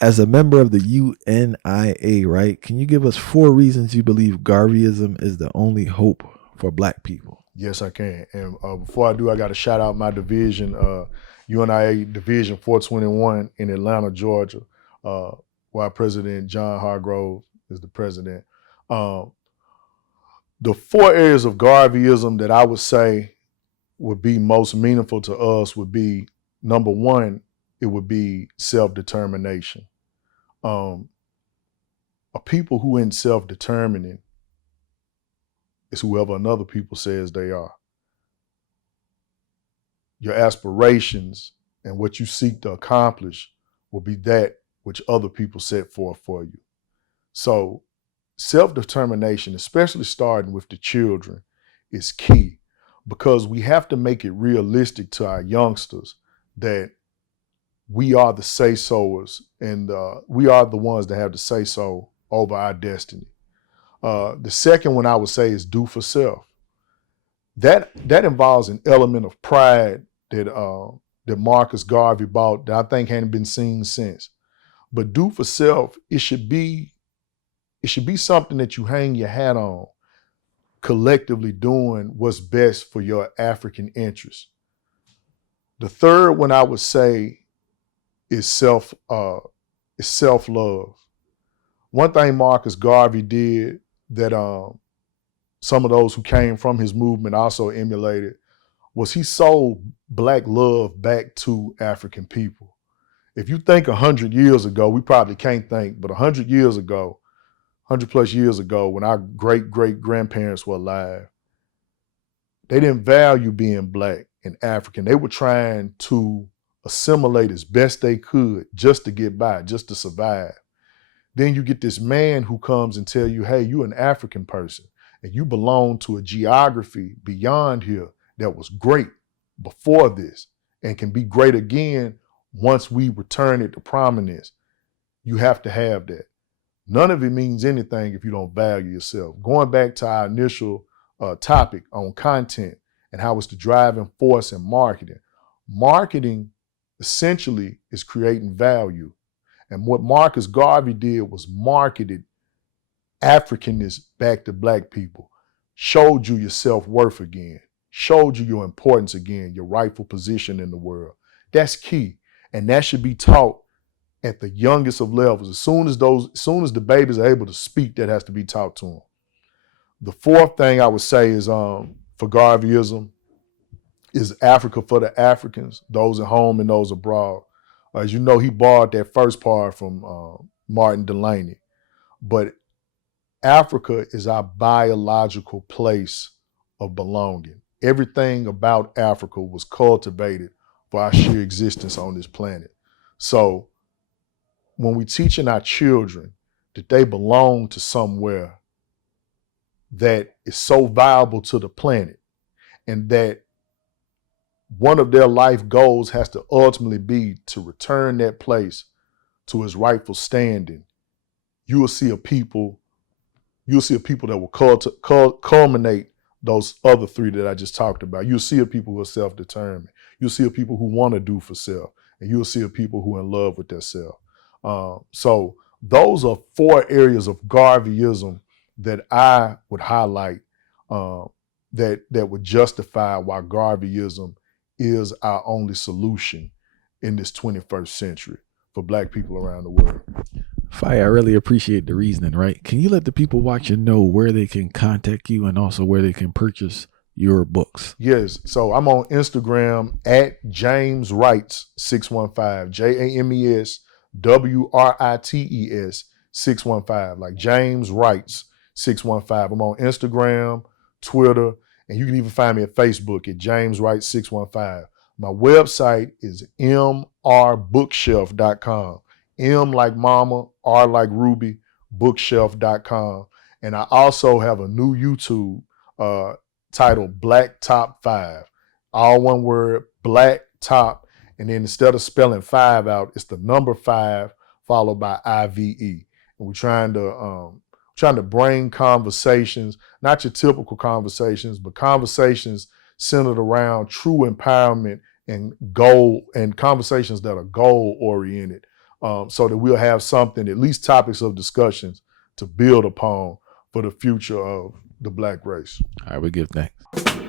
As a member of the UNIA, right, can you give us 4 reasons you believe Garveyism is the only hope for Black people? Yes, I can. And before I do, I got to shout out my division, UNIA Division 421 in Atlanta, Georgia, where our president, John Hargrove, is the president. The 4 areas of Garveyism that I would say would be most meaningful to us would be, number one, it would be self-determination. A people who ain't self-determining is whoever another people says they are. Your aspirations and what you seek to accomplish will be that which other people set forth for you. So self-determination, especially starting with the children, is key, because we have to make it realistic to our youngsters that we are the say-sowers, and we are the ones that have the say-so over our destiny. The second one I would say is do for self. That involves an element of pride that Marcus Garvey brought that I think hadn't been seen since. But do for self, it should be something that you hang your hat on, collectively doing what's best for your African interests. The third one I would say is self-love. One thing Marcus Garvey did that some of those who came from his movement also emulated was he sold Black love back to African people. If you think 100 years ago, we probably can't think, but 100 years ago, 100 plus years ago, when our great-great-grandparents were alive, they didn't value being Black and African. They were trying to assimilate as best they could just to get by, just to survive. Then you get this man who comes and tell you, hey, you're an African person and you belong to a geography beyond here that was great before this and can be great again once we return it to prominence. You have to have that. None of it means anything if you don't value yourself. Going back to our initial topic on content and how it's the driving force in marketing. Marketing essentially is creating value. And what Marcus Garvey did was marketed Africanness back to Black people, showed you your self-worth again, showed you your importance again, your rightful position in the world. That's key. And that should be taught at the youngest of levels. As soon as the babies are able to speak, that has to be taught to them. The fourth thing I would say is for Garveyism is Africa for the Africans, those at home and those abroad. As you know, he borrowed that first part from Martin Delany. But Africa is our biological place of belonging. Everything about Africa was cultivated for our sheer existence on this planet. So when we're teaching our children that they belong to somewhere that is so valuable to the planet, and that one of their life goals has to ultimately be to return that place to its rightful standing, you will see a people that will culminate those other 3 that I just talked about. You'll see a people who are self-determined. You'll see a people who want to do for self, and you'll see a people who are in love with their self. So those are 4 areas of Garveyism that I would highlight that would justify why Garveyism is our only solution in this 21st century for Black people around the world. Fire, I really appreciate the reasoning, right? Can you let the people watching know where they can contact you and also where they can purchase your books? Yes, so I'm on Instagram at James Writes 615, JamesWrites 615, like James Writes 615. I'm on Instagram, Twitter, and you can even find me at Facebook at James Writes 615. My website is mrbookshelf.com. M like mama, R like Ruby, bookshelf.com. And I also have a new YouTube titled Black Top 5. All one word, Black Top. And then instead of spelling 5 out, it's the number 5 followed by IVE. And we're trying to bring conversations, not your typical conversations, but conversations centered around true empowerment and goal and conversations that are goal oriented, so that we'll have something, at least topics of discussions to build upon for the future of the Black race. All right, we give thanks.